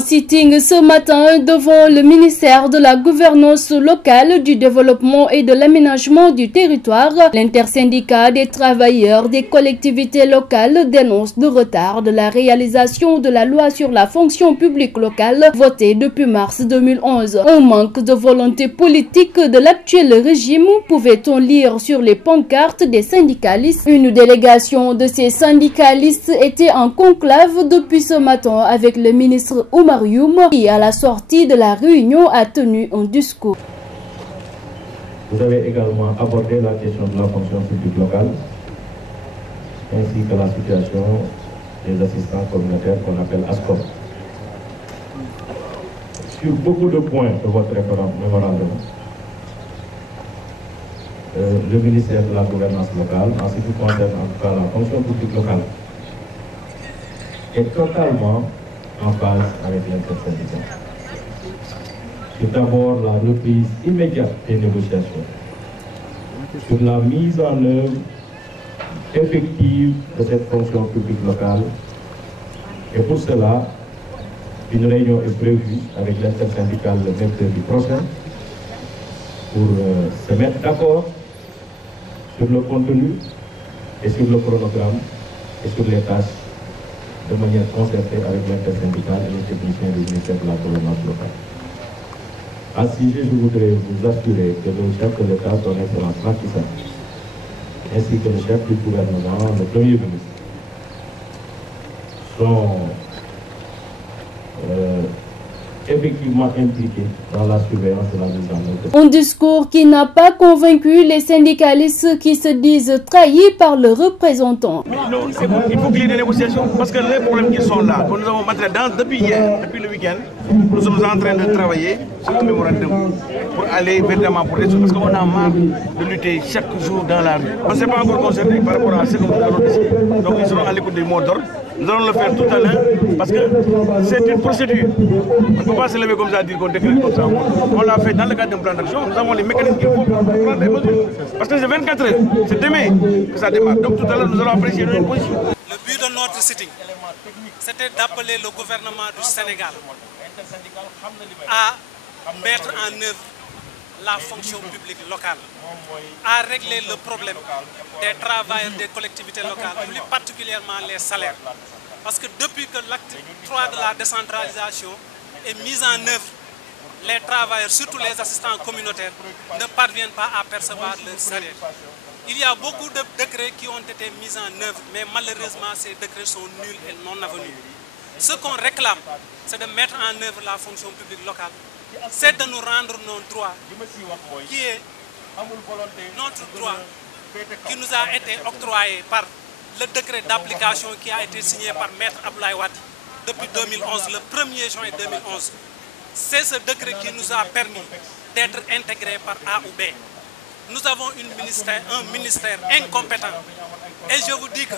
En sitting ce matin devant le ministère de la Gouvernance locale, du Développement et de l'Aménagement du territoire, l'intersyndicat des travailleurs des collectivités locales dénonce le retard de la réalisation de la loi sur la fonction publique locale votée depuis mars 2011. Un manque de volonté politique de l'actuel régime, pouvait-on lire sur les pancartes des syndicalistes. Une délégation de ces syndicalistes était en conclave depuis ce matin avec le ministre Oumar Youm, qui à la sortie de la réunion a tenu un discours. Vous avez également abordé la question de la fonction publique locale, ainsi que la situation des assistants communautaires qu'on appelle ASCOM. Sur beaucoup de points de votre mémorandum, le ministère de la Gouvernance locale, en ce qui concerne en tout cas la fonction publique locale, est totalement en phase avec l'intersyndicat. Sur d'abord la reprise immédiate des négociations, sur la mise en œuvre effective de cette fonction publique locale. Et pour cela, une réunion est prévue avec l'intersyndicale le mercredi prochain pour se mettre d'accord sur le contenu et sur le chronogramme et sur les tâches de manière concertée avec l'intersyndicale et les techniciens du ministère de la Gouvernance locale. À ce sujet, je voudrais vous assurer que le chef de l'État, son Excellence Macky Sall, ainsi que le chef du gouvernement, le Premier ministre, sont effectivement impliqués dans la surveillance de la mise en œuvre. Un discours qui n'a pas convaincu les syndicalistes qui se disent trahis par le représentant. Non, il faut qu'il y ait des négociations parce que les problèmes qui sont là, que nous avons montré depuis hier, depuis le week-end, nous sommes en train de travailler sur un mémorandum pour aller véritablement pour résoudre parce qu'on a marre de lutter chaque jour dans la rue. On ne s'est pas encore concerté par rapport à ce que nous allons décider. Donc ils seront à l'écoute des mots d'ordre. Nous allons le faire tout à l'heure parce que c'est une procédure. On ne peut pas se lever comme ça, dire qu'on décrète comme ça. On l'a fait dans le cadre d'un plan d'action. Nous avons les mécanismes qu'il faut pour prendre des mesures. Parce que c'est 24 heures, c'est demain que ça démarre. Donc tout à l'heure, nous allons apprécier une position. Le but de notre sitting, c'était d'appeler le gouvernement du Sénégal à mettre en œuvre la fonction publique locale, à régler le problème des travailleurs des collectivités locales, plus particulièrement les salaires. Parce que depuis que l'acte 3 de la décentralisation est mis en œuvre, les travailleurs, surtout les assistants communautaires, ne parviennent pas à percevoir leur salaire. Il y a beaucoup de décrets qui ont été mis en œuvre, mais malheureusement ces décrets sont nuls et non avenus. Ce qu'on réclame, c'est de mettre en œuvre la fonction publique locale, c'est de nous rendre nos droits, qui est notre droit qui nous a été octroyé par le décret d'application qui a été signé par Maître Abdoulaye Wade depuis 2011, le 1er juin 2011. C'est ce décret qui nous a permis d'être intégrés par A ou B. Nous avons un ministère incompétent. Et je vous dis que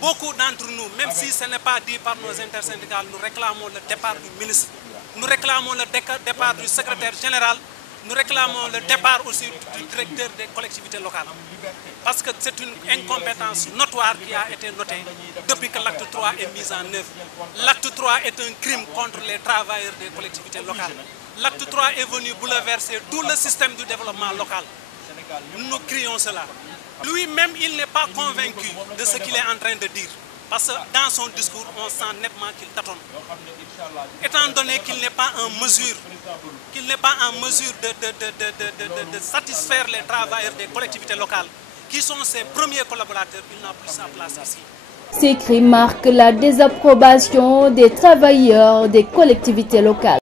beaucoup d'entre nous, même si ce n'est pas dit par nos intersyndicales, nous réclamons le départ du ministre. Nous réclamons le départ du secrétaire général. Nous réclamons le départ aussi du directeur des collectivités locales. Parce que c'est une incompétence notoire qui a été notée depuis que l'acte 3 est mis en œuvre. L'acte 3 est un crime contre les travailleurs des collectivités locales. L'acte 3 est venu bouleverser tout le système du développement local. Nous crions cela. Lui-même, il n'est pas convaincu de ce qu'il est en train de dire. Parce que dans son discours, on sent nettement qu'il tâtonne. Étant donné qu'il n'est pas en mesure, de satisfaire les travailleurs des collectivités locales, qui sont ses premiers collaborateurs, il n'a plus sa place ici. Ces cris marquent la désapprobation des travailleurs des collectivités locales.